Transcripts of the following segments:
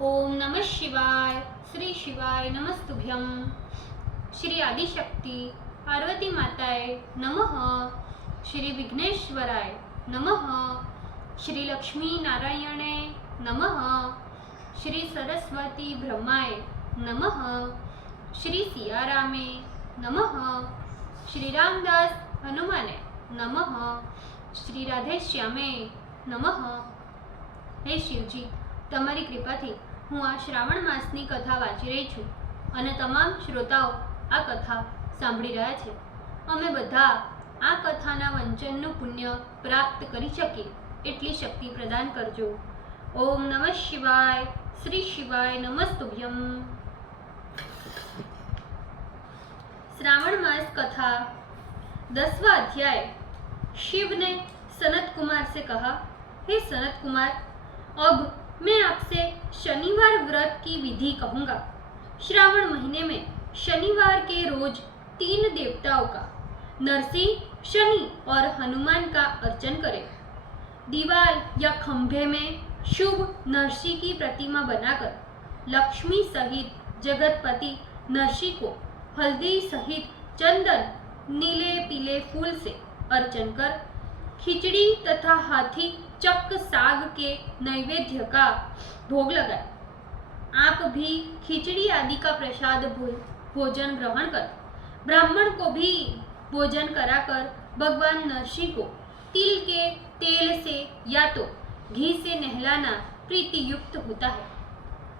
ओम नमः शिवाय। श्री शिवाय नमस्तुभ्यं। श्री आदिशक्ति पार्वती माताए नमः। श्री विघ्नेश्वराय नमः। श्री लक्ष्मी नारायणे नमः। श्री सरस्वती ब्रह्माय नमः। श्री सियारामे नमः। श्री रामदास हनुमाने नमः। श्री राधेश्यामे नमः। हे शिवजी, તમારી કૃપાથી હું આ શ્રાવણ માસની કથા વાંચી રહી છું અને તમામ શ્રોતાઓ આ કથા સાંભળી રહ્યા છે. અમે બધા આ કથાના વંચનનું પુણ્ય પ્રાપ્ત કરી શકીએ એટલી શક્તિ પ્રદાન કરજો. ઓમ નમઃ શિવાય. શ્રી શિવાય નમસ્તુભ્યમ. श्रावण मास कथा 10वां अध्याय. शिव ने सनत कुमार से कहा, हे सनत कुमार, अब मैं आपसे शनिवार व्रत की विधि कहूँगा. श्रावण महीने में शनिवार के रोज 3 देवताओं का, नरसिंह, शनि और हनुमान का अर्चन करें. दीवार या खंभे में शुभ नरसिंह की प्रतिमा बनाकर लक्ष्मी सहित जगतपति नरसिंह को हल्दी सहित चंदन, नीले पीले फूल से अर्चन कर खिचड़ी तथा हाथी चक्क साग के नैवेद्य का भोग लगाए. आप भी खिचड़ी आदि का प्रसाद भोजन ग्रहण कर ब्राह्मण को भी भोजन कराकर भगवान नरसिंह को तिल के तेल से या तो घी से नहलाना प्रीति युक्त होता है.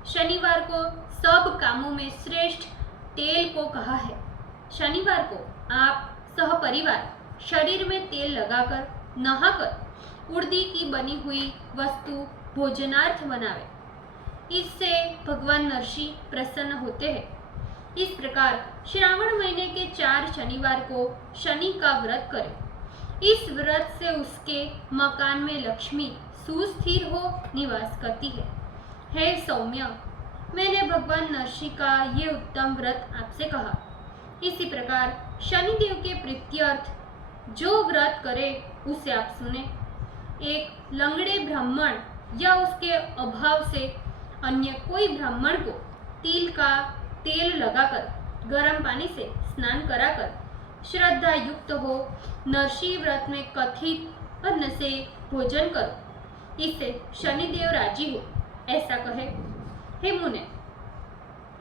शनिवार को सब कामों में श्रेष्ठ तेल को कहा है. शनिवार को आप सहपरिवार शरीर में तेल लगाकर नहाकर उड़दी की बनी हुई वस्तु भोजनार्थ बनावे. इससे भगवान नरसिंह प्रसन्न होते हैं. इस प्रकार श्रावण महीने के 4 शनिवार को शनि का व्रत करें. इस व्रत से उसके मकान में लक्ष्मी सुस्थिर हो निवास करती है. हे सौम्य, मैंने भगवान नरसिंह का ये उत्तम व्रत आपसे कहा. इसी प्रकार शनिदेव के प्रीत्यर्थ जो व्रत करे उसे आप सुने. एक लंगड़े ब्राह्मण या उसके अभाव से अन्य कोई ब्राह्मण को तिल का तेल लगाकर गर्म पानी से स्नान कराकर श्रद्धा युक्त हो नरसिंह व्रत में कथित अन्न से भोजन करो. इससे शनिदेव राजी हो ऐसा कहे. हे मुने,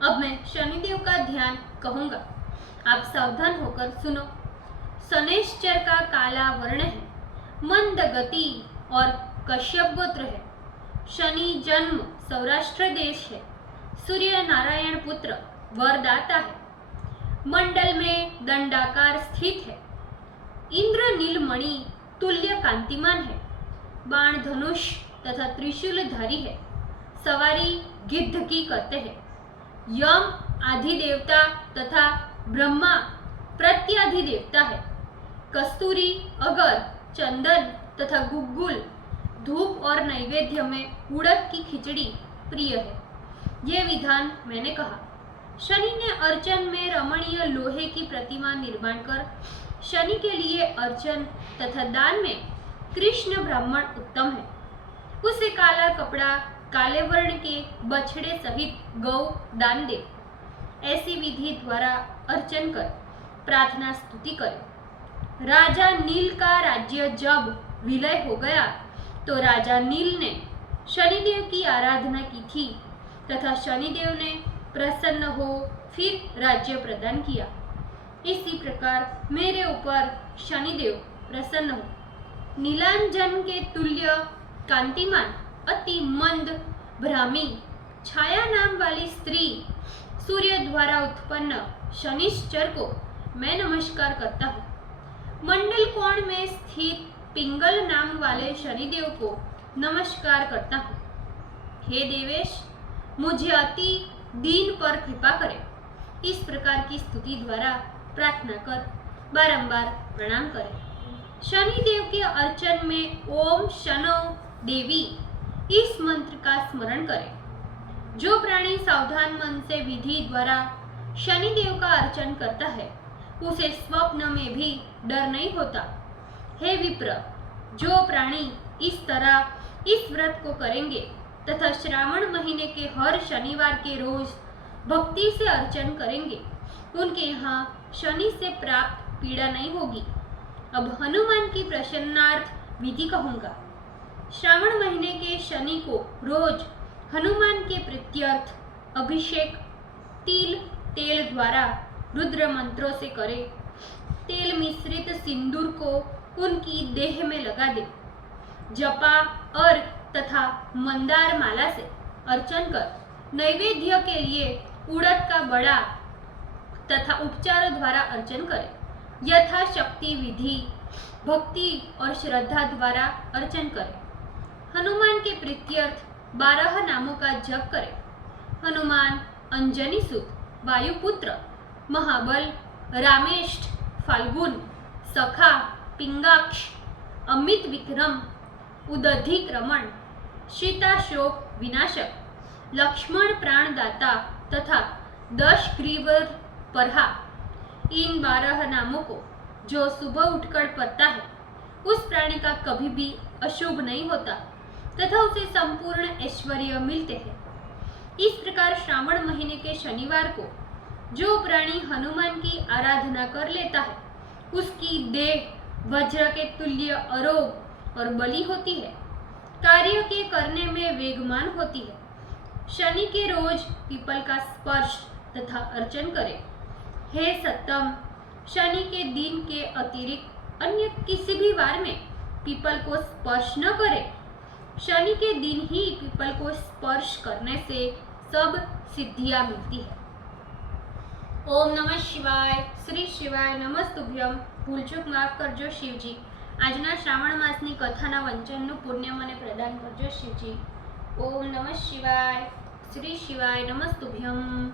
अब मैं शनिदेव का ध्यान कहूँगा. आप सावधान होकर सुनो. शनैश्चर का काला वर्ण है, मंद गति और कश्यप गोत्र है. शनि जन्म सौराष्ट्र देश है. सूर्य नारायण पुत्र वरदाता है. मंडल में दंडाकार स्थित है. इंद्र नीलमणि तुल्य कांतिमान है. बाण धनुष तथा त्रिशूलधारी है. सवारी गिद्ध की करते हैं. यम आधिदेवता तथा ब्रह्मा प्रत्याधिदेवता है. कस्तूरी, अगर, चंदन तथा गुग्गुल धूप और नैवेद्य में उड़द की खिचड़ी प्रिय है. ये विधान मैंने कहा. शनि ने अर्चन में रमणीय लोहे की प्रतिमा निर्माण कर शनि के लिए अर्चन तथा दान में कृष्ण ब्राह्मण उत्तम है. उसे काला कपड़ा, काले वर्ण के बछड़े सहित गौ दान दे. ऐसी विधि द्वारा अर्चन कर प्रार्थना स्तुति करे. राजा नील का राज्य जब विलय हो गया तो राजा नील ने शनिदेव की आराधना की थी तथा शनिदेव ने प्रसन्न हो फिर राज्य प्रदान किया. इसी प्रकार मेरे ऊपर शनिदेव प्रसन्न हो. नीलांजन के तुल्य कांतिमान अति मंद भ्रामी छाया नाम वाली स्त्री सूर्य द्वारा उत्पन्न शनिश्चर को मैं नमस्कार करता हूँ. मंडल कोण में स्थित पिंगल नाम वाले शनिदेव को नमस्कार करता हूँ. हे देवेश, मुझे अति दीन पर कृपा करें. इस प्रकार की स्तुति द्वारा प्रार्थना कर बारंबार प्रणाम करें. शनिदेव के अर्चन में ओम शनो देवी इस मंत्र का स्मरण करें. जो प्राणी सावधान मन से विधि द्वारा शनिदेव का अर्चन करता है उसे स्वप्न में भी डर नहीं होता. हे विप्र, जो प्राणी इस तरह इस व्रत को करेंगे तथा श्रावण महीने के हर शनिवार के रोज भक्ति से अर्चन करेंगे, उनके यहाँ शनि से प्राप्त पीड़ा नहीं होगी। अब हनुमान की प्रसन्नार्थ विधि कहूँगा। श्रावण महीने के शनि को रोज हनुमान के प्रीत्यर्थ अभिषेक तिल तेल द्वारा रुद्र मंत्रों से करें। तेल मिश्रित सिंदूर को उनकी देह में लगा दे। जपा अर्घ तथा मंदार माला से अर्चन कर नैवेद्य के लिए उड़द का बड़ा तथा उपचारों द्वारा अर्चन करें। यथाशक्ति विधि भक्ति और श्रद्धा द्वारा अर्चन करें। हनुमान के प्रीत्यर्थ 12 नामों का जप करें। हनुमान अंजनी सुत, वायुपुत्र, महाबल, रामेष्ठ, फाल्गुन, सखा, पिंगाक्ष, अमित विक्रम, उदधिक रमण, सीताशोक विनाशक, लक्ष्मण प्राणदाता तथा 10 ग्रीवर परहा, इन 12 नामों को जो सुबह उठकर पढ़ता है उस प्राणी का कभी भी अशुभ नहीं होता तथा उसे संपूर्ण ऐश्वर्य मिलते हैं। इस प्रकार श्रावण महीने के शनिवार को जो प्राणी हनुमान की आराधना कर लेता है उसकी देह वज्र के तुल्य अरोग और बली होती है, कार्य के करने में वेगमान होती है। शनि के रोज पीपल का स्पर्श तथा अर्चन करें। हे सत्तम, शनि के दिन के अतिरिक्त अन्य किसी भी वार में पीपल को स्पर्श न करें। शनि के दिन ही पीपल को स्पर्श करने से सब सिद्धियां मिलती है। ओम नमः शिवाय। श्री शिवाय नमस्तुभ्यम। ભૂલચૂક માફ કરજો શિવજી। આજના શ્રાવણ માસની કથાના વંચનનું પુણ્ય મને પ્રદાન કરજો શિવજી। ઓમ નમઃ શિવાય। શ્રી શિવાય નમસ્તુભ્યમ।